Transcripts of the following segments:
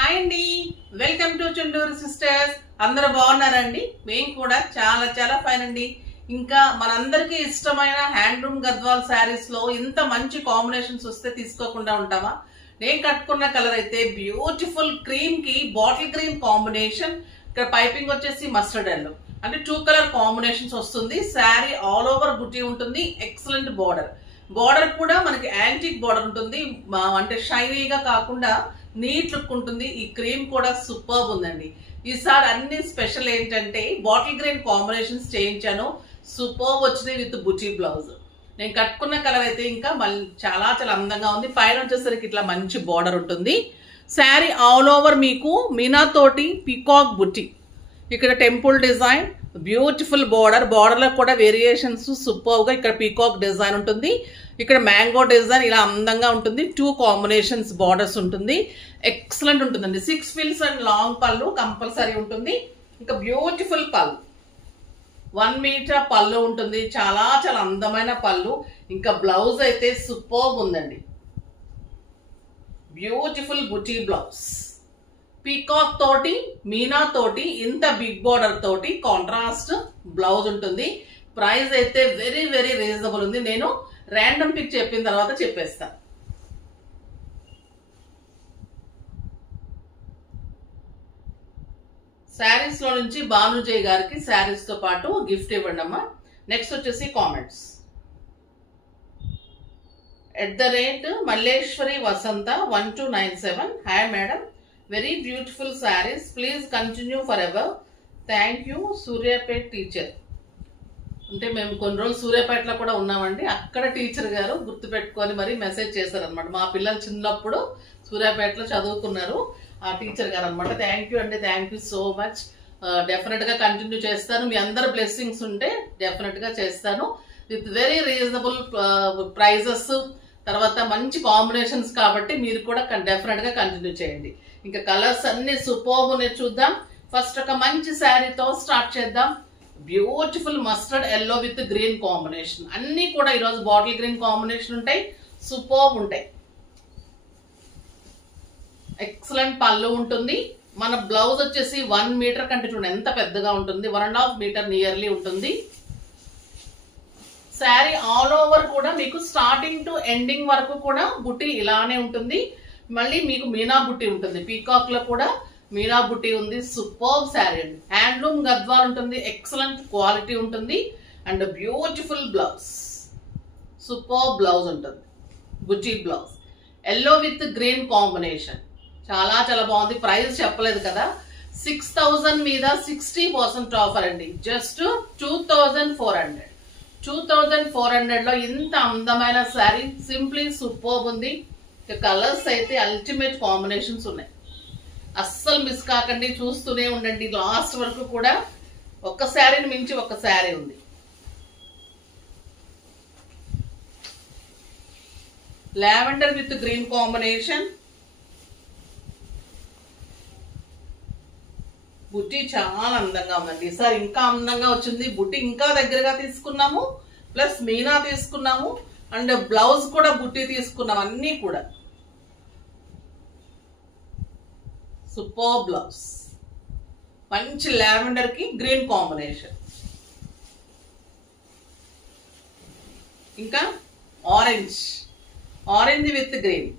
Hi అండి, welcome to Chunduru sisters. అందరూ బాగున్నారండి? మేము కూడా చాలా చాలా ఫైన్ అండి. ఇంకా మనందరికీ ఇష్టమైన హ్యాండ్లూమ్ గద్వాల్ శారీస్ లో ఇంత మంచి కాంబినేషన్స్ వస్తే తీసుకోకుండా ఉంటామా? నేను కట్టుకున్న కలర్ అయితే బ్యూటిఫుల్ క్రీమ్ కి బాటిల్ గ్రీన్ కాంబినేషన్. ఇక్కడ పైపింగ్ వచ్చేసి మస్టర్డ్ ఎల్లో, అంటే 2 కలర్ కాంబినేషన్స్ వస్తుంది. శారీ ఆల్ ఓవర్ బుటీ ఉంటుంది. ఎక్సలెంట్ బార్డర్ కూడా మనకి యాంటిక్ బార్డర్ ఉంటుంది. అంటే షైనీగా కాకుండా నీట్ లుక్ ఉంటుంది. ఈ క్రీమ్ కూడా సూపర్బ్ ఉందండి. ఈసారి అన్ని స్పెషల్ ఏంటంటే బాటిల్ గ్రీన్ కాంబినేషన్స్ చేయించాను. సూపర్బ్ వచ్చినాయి విత్ బుటీ బ్లౌజ్. నేను కట్టుకున్న కలర్ అయితే ఇంకా మళ్ళీ చాలా చాలా అందంగా ఉంది. పైన వచ్చేసరికి ఇట్లా మంచి బార్డర్ ఉంటుంది. శారీ ఆల్ ఓవర్ మీకు మీనా తోటి పీకాక్ బుటీ, ఇక్కడ టెంపుల్ డిజైన్, బ్యూటిఫుల్ బార్డర్ లో కూడా వేరియేషన్స్ సూపర్ గా. ఇక్కడ పీకాక్ డిజైన్ ఉంటుంది, ఇక్కడ మ్యాంగో డిజైన్, ఇలా అందంగా ఉంటుంది. 2 కాంబినేషన్స్ బార్డర్స్ ఉంటుంది. ఎక్సలెంట్ ఉంటుందండి. 6 ఫిల్స్ అండ్ లాంగ్ పళ్ళు కంపల్సరీ ఉంటుంది. ఇంకా బ్యూటిఫుల్ పళ్ళు, 1 మీటర్ పళ్ళు ఉంటుంది. చాలా చాలా అందమైన పళ్ళు. ఇంకా బ్లౌజ్ అయితే సూపర్బ్ ఉందండి. బ్యూటిఫుల్ బుటీ బ్లౌజ్, పీకాక్ తోటి మీనా తోటి ఇంత బిగ్ బార్డర్ తోటి కాంట్రాస్ట్ బ్లౌజ్ ఉంటుంది. ప్రైస్ అయితే వెరీ వెరీ రీజనబుల్ ఉంది. నేను ర్యాండమ్ పిక్ చెప్పిన తర్వాత చెప్పేస్తాను. శారీస్ లో నుంచి భానుజయ్ గారికి శారీస్ తో పాటు గిఫ్ట్ ఇవ్వండి అమ్మా. నెక్స్ట్ వచ్చేసి comments. @Malleswari Vasantha 1297. Hi madam, very beautiful saris, please continue for ever. Thank you Suryapet teacher. అంటే మేము కొన్ని రోజులు సూర్యాపేటలో కూడా ఉన్నామండి. అక్కడ టీచర్ గారు గుర్తు పెట్టుకొని మరి మెసేజ్ చేశారనమాట. మా పిల్లలు చిన్నప్పుడు సూర్యాపేటలో చదువుకున్నారు. ఆ టీచర్ గారు అనమాట. థ్యాంక్ యూ అండి, thank you so much. Definite గా కంటిన్యూ చేస్తాను. మీ అందరు బ్లెస్సింగ్స్ ఉంటే డెఫినెట్ గా చేస్తాను. విత్ వెరీ రీజనబుల్ ప్రైజెస్, తర్వాత మంచి కాంబినేషన్స్ కాబట్టి మీరు కూడా డెఫినెట్ గా కంటిన్యూ చేయండి. ఇంకా కలర్స్ అన్ని సూపర్బ్ ఉన్నాయి. చూద్దాం. ఫస్ట్ ఒక మంచి శారీతో స్టార్ట్ చేద్దాం. Beautiful mustard yellow with green combination. అన్ని కూడా ఈరోజు బాటిల్ గ్రీన్ కాంబినేషన్ ఉంటాయి. సూపర్బ్ ఉంటాయి. ఎక్సలెంట్ పళ్ళు ఉంటుంది. మన బ్లౌజ్ వచ్చేసి 1 మీటర్ కంటే చూడండి ఎంత పెద్దగా ఉంటుంది. 1.5 మీటర్ నియర్లీ ఉంటుంది. శారీ ఆల్ ఓవర్ కూడా మీకు స్టార్టింగ్ టు ఎండింగ్ వరకు కూడా బుట్టి ఇలానే ఉంటుంది. మళ్ళీ మీకు మీనా బుట్టి ఉంటుంది. పీకాక్ లో కూడా మీనా బుట్టి ఉంది. సూపర్బ్ శారీ అండి. హ్యాండ్లూమ్ గద్వాల్ ఉంటుంది. ఎక్సలెంట్ క్వాలిటీ ఉంటుంది. And beautiful blouse, superb blouse ఉంటుంది. బుట్టి blouse yellow with green combination. చాలా చాలా బాగుంది. ప్రైస్ చెప్పలేదు కదా. 6000 మీద 60% ఆఫర్ అండి. జస్ట్ 2400. 2400 లో ఇంత అందమైన శారీ సింప్లీ సూపర్బ్ ఉంది. కలర్స్ అయితే అల్టిమేట్ కాంబినేషన్స్ ఉన్నాయి. అస్సలు మిస్ కాకండి, చూస్తూనే ఉండండి లాస్ట్ వరకు కూడా. ఒక్క శారీని మించి ఒక శారీ ఉంది. Lavender with green combination. బుట్టి చాలా అందంగా ఉందండి. ఈసారి ఇంకా అందంగా వచ్చింది. బుట్టి ఇంకా దగ్గరగా తీసుకున్నాము, ప్లస్ మీనా తీసుకున్నాము, అండ్ బ్లౌజ్ కూడా బుట్టి తీసుకున్నాము. అన్నీ కూడా సూపర్ బ్లౌజ్. మంచి లావెండర్ కి గ్రీన్ కాంబినేషన్. ఇంకా ఆరెంజ్ విత్ గ్రీన్.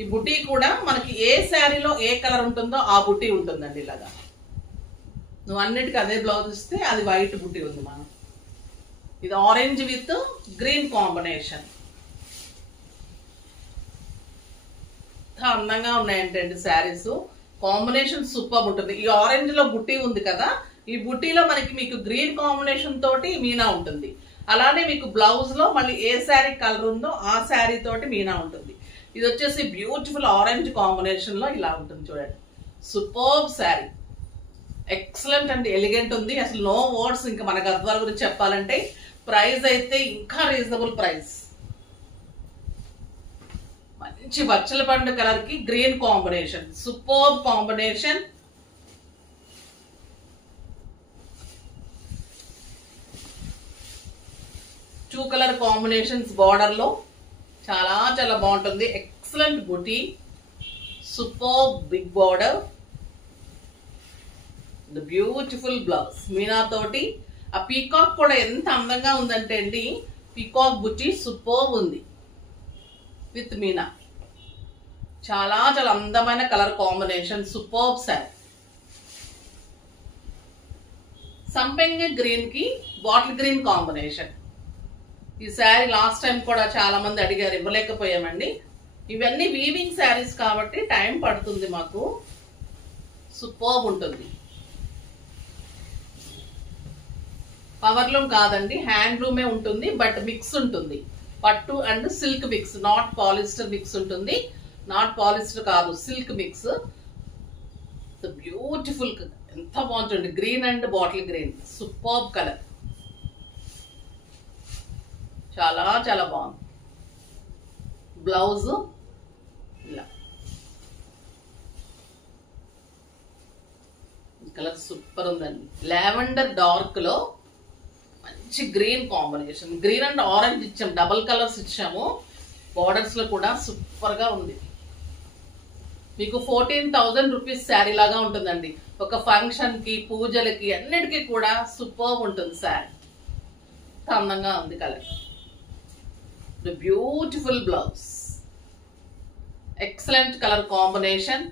ఈ బుటీ కూడా మనకి ఏ శారీలో ఏ కలర్ ఉంటుందో ఆ బుటీ ఉంటుందండి. ఇలాగా నువ్వు అన్నిటికీ అదే బ్లౌజ్ ఇస్తే అది వైట్ బుటీ ఉంది. మనం ఇది ఆరెంజ్ విత్ గ్రీన్ కాంబినేషన్. అందంగా ఉన్నాయంటండి శారీస్. కాంబినేషన్ సూపర్ ఉంటుంది. ఈ ఆరెంజ్ లో బుట్టి ఉంది కదా, ఈ బుట్టీలో మీకు గ్రీన్ కాంబినేషన్ తోటి మీనా ఉంటుంది. అలానే మీకు బ్లౌజ్ లో మళ్ళీ ఏ శారీ కలర్ ఉందో ఆ శారీ తోటి మీనా ఉంటుంది. ఇది వచ్చేసి బ్యూటిఫుల్ ఆరెంజ్ కాంబినేషన్ లో ఇలా ఉంటుంది. చూడండి, superb sari. Excellent and elegant ఉంది. అసలు నో వర్డ్స్ ఇంకా మన గద్వాల గురించి చెప్పాలంటే. ప్రైస్ అయితే ఇంకా రీజనబుల్ ప్రైస్. మంచి బచ్చల పండు కలర్ కి green combination. Superb combination. Two colour combinations border లో చాలా చాలా బాగుంటుంది. Excellent beauty. Super big border, the beautiful blouse మీనా తోటి. ఆ పీకాక్ కూడా ఎంత అందంగా ఉందంటే అండి, పీకాక్ బుట్టి సూపర్ ఉంది విత్ మీనా. చాలా చాలా అందమైన కలర్ కాంబినేషన్, సూపర్ శారీ. సంపెంగ గ్రీన్ కి బాటిల్ గ్రీన్ కాంబినేషన్. ఈ శారీ లాస్ట్ టైం కూడా చాలా మంది అడిగారు, ఇవ్వలేకపోయామండి. ఇవన్నీ వీవింగ్ శారీస్ కాబట్టి టైం పడుతుంది మాకు. సూపర్ ఉంటుంది. పవర్లూమ్ కాదండి, హ్యాండ్లూమే ఉంటుంది, బట్ మిక్స్ ఉంటుంది. పట్టు and silk mix, not polyester mix ఉంటుంది. నాట్ పాలిస్టర్ కాదు, సిల్క్ మిక్స్. బ్యూటిఫుల్, ఎంత బాగుంటుంది. Green and bottle green, super colour, చాలా చాలా బాగుంది. బ్లౌజ్ ఇలా కలర్ సూపర్ ఉందండి. లావెండర్ డార్క్ లో మంచి green combination. Green and orange ఇచ్చాము, డబల్ కలర్స్ ఇచ్చాము. బార్డర్స్ లో కూడా సూపర్ గా ఉంది. మీకు 14,000 రూపీస్ శారీ లాగా ఉంటుందండి. ఒక ఫంక్షన్ కి, పూజలకి, అన్నిటికీ కూడా సూపర్ ఉంటుంది శారీ. అందంగా ఉంది colour. Beautiful blouse, excellent colour combination.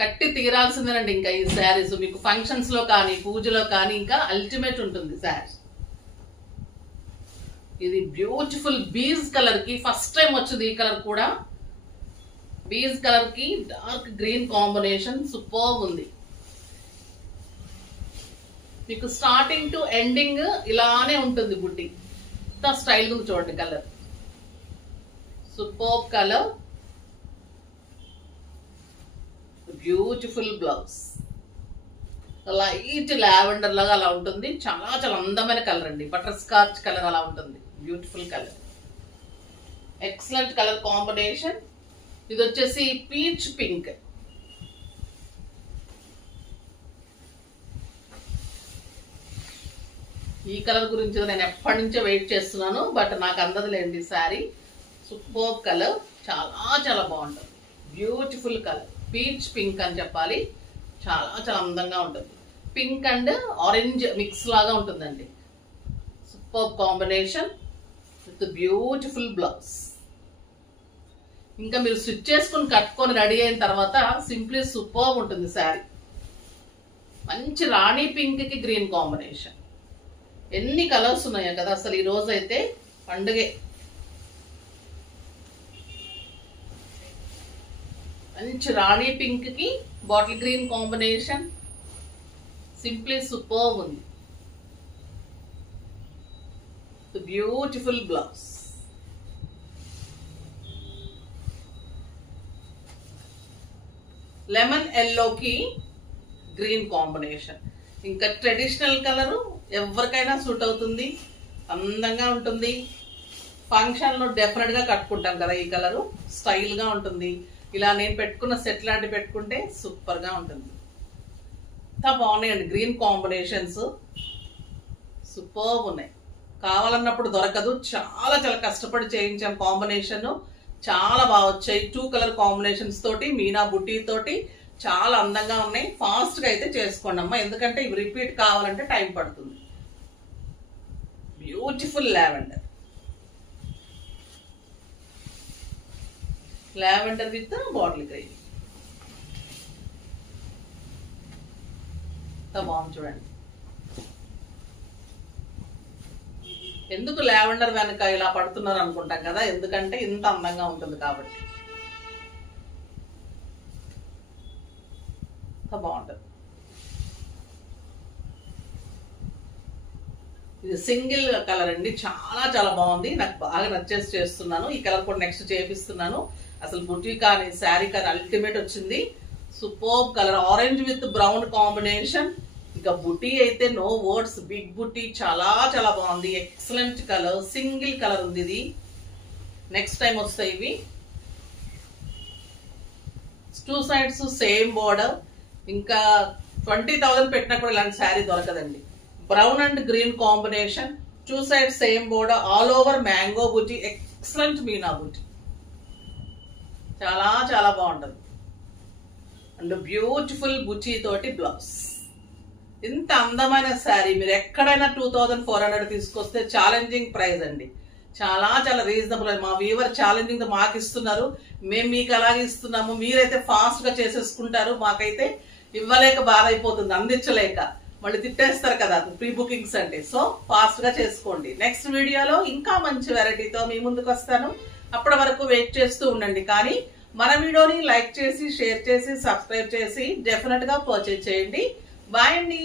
కట్టి తీరాల్సిందేనండి ఇంకా ఈ శారీస్. మీకు ఫంక్షన్స్ లో కానీ, పూజలో కానీ ఇంకా అల్టిమేట్ ఉంటుంది శారీ. ఇది బ్యూటిఫుల్ బీజ్ కలర్ కి, ఫస్ట్ టైం వచ్చింది ఈ కలర్ కూడా. బీజ్ కలర్ కి డార్క్ గ్రీన్ కాంబినేషన్ సూపర్ ఉంది. మీకు స్టార్టింగ్ టు ఎండింగ్ ఇలానే ఉంటుంది బుట్టి. ఎంత స్టైల్ ఉంది చూడండి colour. Super colour, beautiful blouse. Light lavender లాగా అలా ఉంటుంది. చాలా చాలా అందమైన కలర్ అండి. బటర్ స్కాచ్ కలర్ అలా ఉంటుంది. Beautiful colour, excellent colour combination. ఇది వచ్చేసి పీచ్ పింక్. ఈ కలర్ గురించి నేను ఎప్పటి నుంచో వెయిట్ చేస్తున్నాను, బట్ నాకు అందదులేండి శారీ. సూపర్ కలర్, చాలా చాలా బాగుంటుంది. బ్యూటిఫుల్ కలర్, పీచ్ పింక్ అని చెప్పాలి. చాలా చాలా అందంగా ఉంటుంది. పింక్ అండ్ ఆరెంజ్ మిక్స్ లాగా ఉంటుందండి. Super combination with beautiful blouse. ఇంకా మీరు స్టిచ్ చేసుకుని కట్టుకొని రెడీ అయిన తర్వాత సింప్లీ సూపర్ ఉంటుంది శారీ. మంచి రాణి పింక్ కి గ్రీన్ కాంబినేషన్. ఎన్ని కలర్స్ ఉన్నాయో కదా అసలు. ఈ రోజు అయితే పండుగే. మంచి రాణి పింక్ కి bottle green combination, simply super ఉంది. Beautiful blouse. లెమన్ ఎల్లోకి గ్రీన్ కాంబినేషన్. ఇంకా ట్రెడిషనల్ కలరు ఎవరికైనా సూట్ అవుతుంది, అందంగా ఉంటుంది. ఫంక్షన్లో డెఫినెట్గా కట్టుకుంటాం కదా ఈ కలరు. స్టైల్గా ఉంటుంది. ఇలా నేను పెట్టుకున్న సెట్ లాంటి పెట్టుకుంటే సూపర్గా ఉంటుంది. ఎంత బాగున్నాయండి గ్రీన్ కాంబినేషన్స్, సూపర్ ఉన్నాయి. కావాలన్నప్పుడు దొరకదు. చాలా చాలా కష్టపడి చేయించాం కాంబినేషన్. చాలా బాగా వచ్చాయి. 2 కలర్ కాంబినేషన్స్ తోటి, మీనా బుట్టి తోటి చాలా అందంగా ఉన్నాయి. ఫాస్ట్ గా అయితే చేసుకోండి అమ్మా, ఎందుకంటే ఇవి రిపీట్ కావాలంటే టైం పడుతుంది. Beautiful lavender, lavender with bottle green. బాగుంది చూడండి. ఎందుకు లావెండర్ వెనక ఇలా పడుతున్నారు అనుకుంటాం కదా, ఎందుకంటే ఇంత అందంగా ఉంటుంది కాబట్టి. బాగుంటుంది. ఇది సింగిల్ కలర్ అండి, చాలా చాలా బాగుంది. నాకు బాగా నచ్చేసి చేస్తున్నాను. ఈ కలర్ కూడా నెక్స్ట్ చేపిస్తున్నాను. అసలు బుట్టి కానీ శారీ కానీ అల్టిమేట్ వచ్చింది. Super colour, orange with brown combination. ఇక బుట్టి అయితే నో వర్డ్స్. బిగ్ బుట్టి చాలా చాలా బాగుంది. ఎక్సలెంట్ కలర్, సింగిల్ కలర్ ఉంది ఇది. నెక్స్ట్ టైం వస్తాయి ఇవి. 2 సైడ్స్ సేమ్ బోర్డర్. ఇంకా 20,000 పెట్టినా కూడా ఇలాంటి శారీ దొరకదండి. Brown and green combination, 2 sides same border, all over mango బుట్టి, ఎక్సలెంట్ మీనా బుట్టి. చాలా చాలా బాగుంటుంది. అండ్ బ్యూటిఫుల్ బుచి తోటి బ్లౌజ్. ఇంత అందమైన శారీ మీరు ఎక్కడైనా 2400 తీసుకొస్తే ఛాలెంజింగ్ ప్రైస్ అండి. చాలా చాలా రీజనబుల్. మా వ్యూవర్ ఛాలెంజింగ్ మాకు ఇస్తున్నారు, మేము మీకు అలాగే ఇస్తున్నాము. మీరైతే ఫాస్ట్ గా చేసేసుకుంటారు, మాకైతే ఇవ్వలేక బాధ అయిపోతుంది, అందించలేక మళ్ళీ తిట్టేస్తారు కదా ప్రీ బుకింగ్స్ అంటే. సో ఫాస్ట్ గా చేసుకోండి. నెక్స్ట్ వీడియోలో ఇంకా మంచి వెరైటీతో మీ ముందుకు వస్తాను. అప్పటి వరకు వెయిట్ చేస్తూ ఉండండి. కానీ మన వీడియోని లైక్ చేసి, షేర్ చేసి, సబ్స్క్రైబ్ చేసి డెఫినెట్ గా పర్చేజ్ చేయండి. బాయ్ అండి.